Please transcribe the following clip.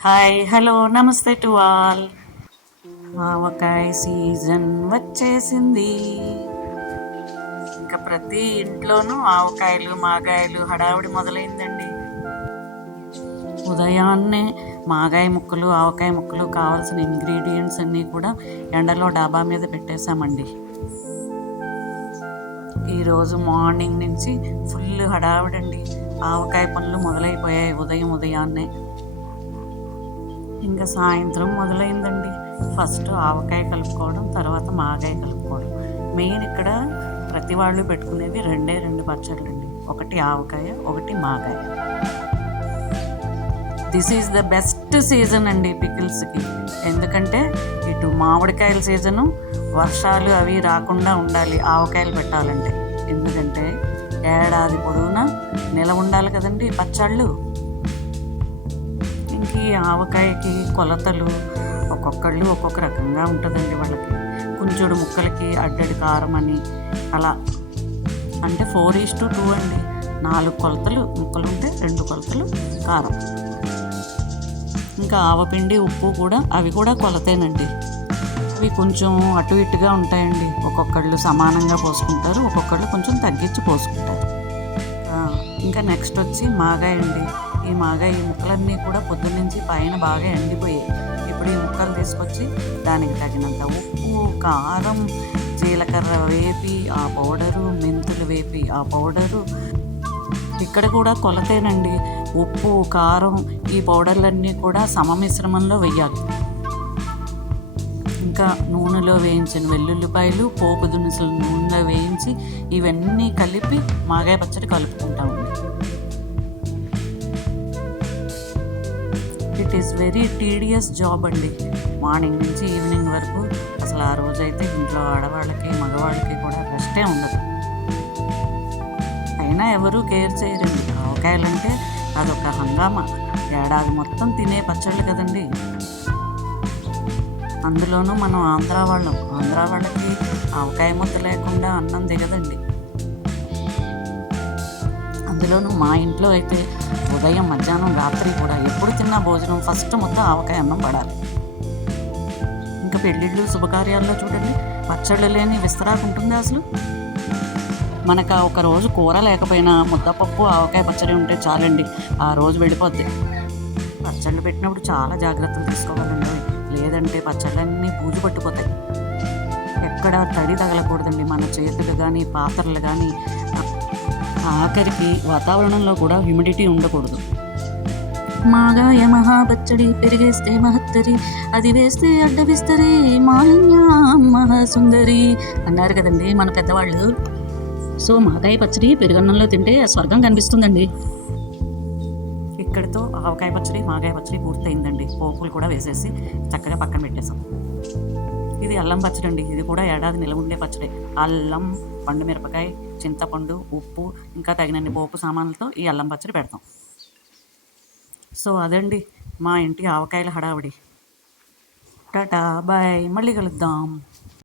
Hi hello namaste to all. Avakaya season వచ్చేసింది. ఇంకా ప్రతి ఇంట్లోనూ ఆవకాయలు మాగాయలు హడావిడి మొదలైందండి. ఉదయాన్నే మాగాయ ముక్కలు ఆవకాయ ముక్కలు కావాల్సిన ఇంగ్రీడియంట్స్ అన్నీ కూడా ఎండలో డాబా మీద పెట్టేశామండి. ఈరోజు మార్నింగ్ నుంచి ఫుల్ హడావిడండి. ఆవకాయ పనులు మొదలైపోయాయి ఉదయం ఉదయాన్నే. ఇంకా సాయంత్రం మొదలైందండి. ఫస్ట్ ఆవకాయ కలుపుకోవడం తర్వాత మాగాయ కలుపుకోవడం. మెయిన్ ఇక్కడ ప్రతి వాళ్ళు పెట్టుకునేది రెండే రెండు పచ్చళ్ళు అండి ఒకటి ఆవకాయ ఒకటి magaya. This is the best season అండి పికిల్స్కి. ఎందుకంటే ఇటు మామిడికాయల సీజను వర్షాలు అవి రాకుండా ఉండాలి ఆవకాయలు పెట్టాలంటే. ఎందుకంటే ఏడాది పొడవునా నిల ఉండాలి కదండి పచ్చళ్ళు. ఇంక ఈ ఆవకాయకి కొలతలు ఒక్కొక్కళ్ళు ఒక్కొక్క రకంగా ఉంటుందండి వాళ్ళకి. కుంచుడు ముక్కలకి అడ్డడి కారం అని అలా. అంటే ఫోర్ ఈస్ టు టూ అండి. నాలుగు కొలతలు ముక్కలు ఉంటే రెండు కొలతలు కారం. ఇంకా ఆవపిండి ఉప్పు కూడా అవి కూడా కొలతేనండి. అవి కొంచెం అటు ఇటుగా ఉంటాయండి. ఒక్కొక్కళ్ళు సమానంగా పోసుకుంటారు ఒక్కొక్కళ్ళు కొంచెం తగ్గించి పోసుకుంటారు. ఇంకా నెక్స్ట్ వచ్చి మాగాయండి. ఈ మాగాయ ఈ ముక్కలన్నీ కూడా పొద్దున్నుంచి పైన బాగా ఎండిపోయాయి. ఇప్పుడు ఈ ముక్కలు తీసుకొచ్చి దానికి తగినంత ఉప్పు కారం జీలకర్ర వేపి ఆ పౌడరు మెంతులు వేపి ఆ పౌడరు. ఇక్కడ కూడా కొలతేనండి. ఉప్పు కారం ఈ పౌడర్లన్నీ కూడా సమమిశ్రమంలో వెయ్యాలి. ఇంకా నూనెలో వేయించిన వెల్లుల్లిపాయలు పోపు దినుసులు నూనెలో వేయించి ఇవన్నీ కలిపి మాగాయ పచ్చడి కలుపుకుంటామండి. It is very tedious job అండి. మార్నింగ్ నుంచి ఈవినింగ్ వరకు అసలు ఆ రోజైతే ఇంట్లో ఆడవాళ్ళకి మగవాళ్ళకి కూడా రెస్టే ఉండదు. అయినా ఎవరూ కేర్ చేయరండి. ఆవకాయలంటే అదొక హంగామా. ఏడాది మొత్తం తినే పచ్చళ్ళు కదండి. అందులోనూ మనం ఆంధ్ర వాళ్ళం. ఆంధ్ర వాళ్ళకి ఆవకాయ ముద్ద లేకుండా అన్నం దిగదండి. అందులోనూ మా ఇంట్లో అయితే ఉదయం మధ్యాహ్నం రాత్రి కూడా ఎప్పుడు తిన్నా భోజనం ఫస్ట్ మొత్తం ఆవకాయ అన్నం పడాలి. ఇంకా పెళ్ళిళ్ళు శుభకార్యాల్లో చూడండి పచ్చళ్ళు లేని విస్తరాకు ఉంటుంది అసలు. మనకు ఆ ఒక రోజు కూర లేకపోయినా ముద్దపప్పు ఆవకాయ పచ్చడి ఉంటే చాలండి ఆ రోజు వెళ్ళిపోద్ది. పచ్చళ్ళు పెట్టినప్పుడు చాలా జాగ్రత్తలు తీసుకోవాలండి. లేదంటే పచ్చళ్ళన్నీ బూజు పట్టిపోతాయి. ఎక్కడ తడి తగలకూడదండి. మన చేతులు కానీ పాత్రలు కానీ ఆఖరికి వాతావరణంలో కూడా హ్యూమిడిటీ ఉండకూడదు. మాగాయ మహాబచ్చడి పెరిగేస్తే మహత్తరి అది వేస్తే అడ్డవిస్తరి మాలిన్య మహాసుందరి అన్నారు కదండి మన పెద్దవాళ్ళు. సో మాగాయ పచ్చడి పెరుగన్నంలో తింటే స్వర్గం కనిపిస్తుందండి. ఇక్కడితో ఆవకాయ పచ్చడి మాగాయ పచ్చడి పూర్తయిందండి. పోపులు కూడా వేసేసి చక్కగా పక్కన పెట్టేసాం ఇది అల్లం పచ్చడి అండి. ఇది కూడా ఏడాది నిలవ ఉండే పచ్చడి. అల్లం పండు మిరపకాయ చింతపండు ఉప్పు ఇంకా తగినన్ని పోపు సామాన్లతో ఈ అల్లం పచ్చడి పెడతాం. సో అదండి మా ఇంటి ఆవకాయల హడావిడి. టాటా బాయ్. మళ్ళీ కలుద్దాం.